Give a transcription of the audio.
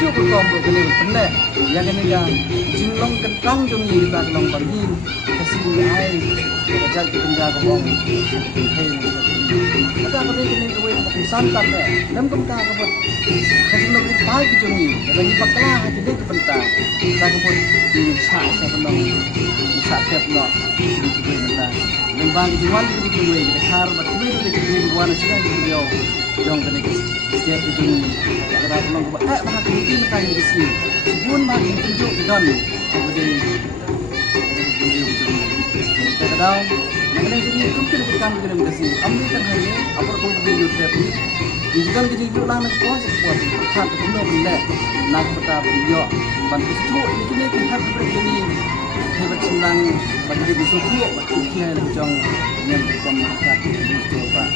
tujuh berkom berkene berpendek yang kene ya jinglong kentang jong ni kita kelong pergi kasih ai kerja kerja kebong kata apa dia kene kowe santan deh dan kemka kebot kasih nak beli pagi jong ni dan ni paklah jadi kepentar saya kebot di sa saya belum sa pep no di kowe mentah lembang jual di kowe kita har bertemu di kowe buan sudah di video jong kene setiap itu ni ada belum kebot bahag ini kan di sini sebun bahag tunjuk dan apa dia video kadang mana jadi kumpul bukan begini mesti ambil kan hari apa pun video tapi digital jadi itu lah nak kuas kuat kan betul betul nak kita video bantu itu ini kita seperti ini hebat senang bagi kita suatu bagi kita yang jong yang berkomunikasi itu pak